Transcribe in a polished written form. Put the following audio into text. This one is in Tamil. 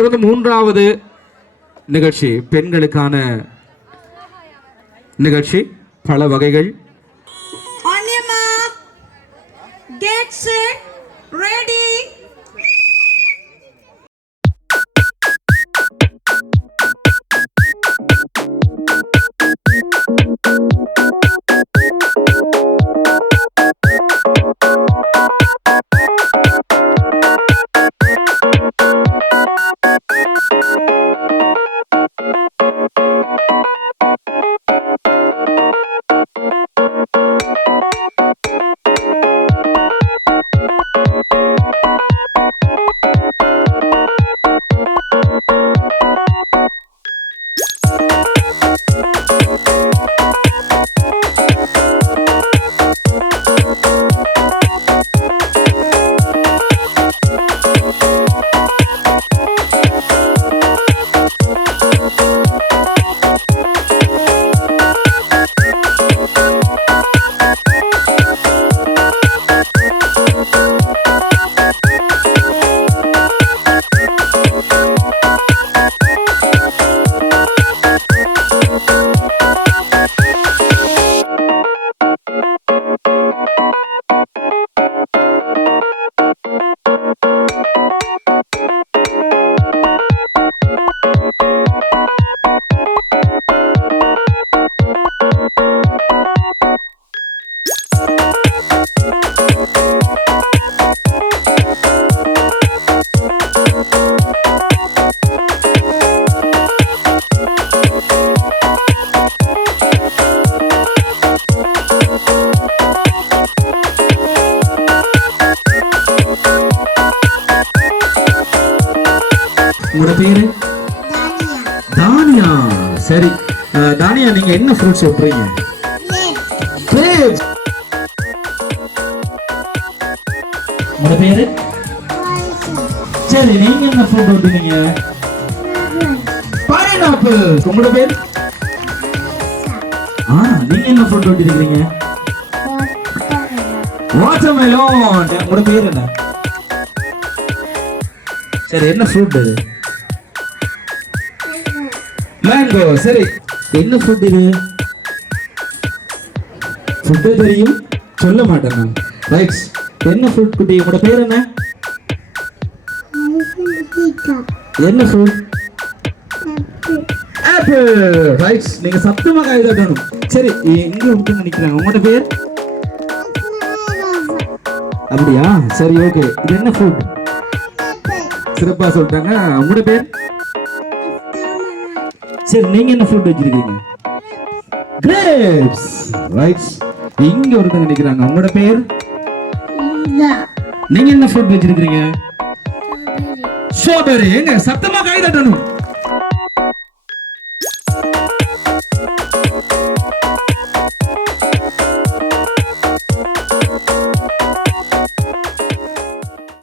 தொடர்ந்து மூன்றாவது நிகழ்ச்சி பெண்களுக்கான நிகழ்ச்சி. பல வகைகள். Get set, ready. உங்களோட பேரு? தானியா. சரி தானியா, நீங்க என்ன ஃப்ரூட்ஸ் வைப்பீங்க? கிரேப்ஸ். உங்களோட பேரு? சரி, நீங்க என்ன ஃப்ரூட் வைப்பீங்க? பைனாப்பிள். உங்களோட பேர்? நீங்க என்ன ஃப்ரூட் வைக்கிறீங்க? வாட்டர்மெலன். உங்களோட பேர் என்ன? சரி, என்ன ஃப்ரூட் இது? மேங்கோ. சரி, என்ன ஃப்ரூட் இது? ஃபுட் தெரியும், சொல்ல மாட்டேன் நான். ரைட், என்ன ஃப்ரூட் குட்டி? உங்களோட பேர் என்ன? என்ன ஃப்ரூட்? ஆப்பிள். ரைட், நீங்க சத்தமா கை தட்டணும். சரி, எங்க விட்டு நினைக்கிறாங்க? உங்களோட பேர்? அப்படியா? சரி, ஓகே. இது என்ன ஃப்ரூட்? சிறப்பா சொல்லிட்டாங்க. உங்களோட பேர்? சரி, நீங்க என்ன ஃப்ரூட் வச்சிருக்கீங்க? கிரேப்ஸ். ரைட், இங்க ஒருத்தங்க நிக்கிறாங்க. உங்களோட பேர்? நீங்க என்ன ஃப்ரூட் வச்சிருக்கீங்க? ஸ்ட்ராபெரி. எங்க சத்தமா கை தட்டணும்.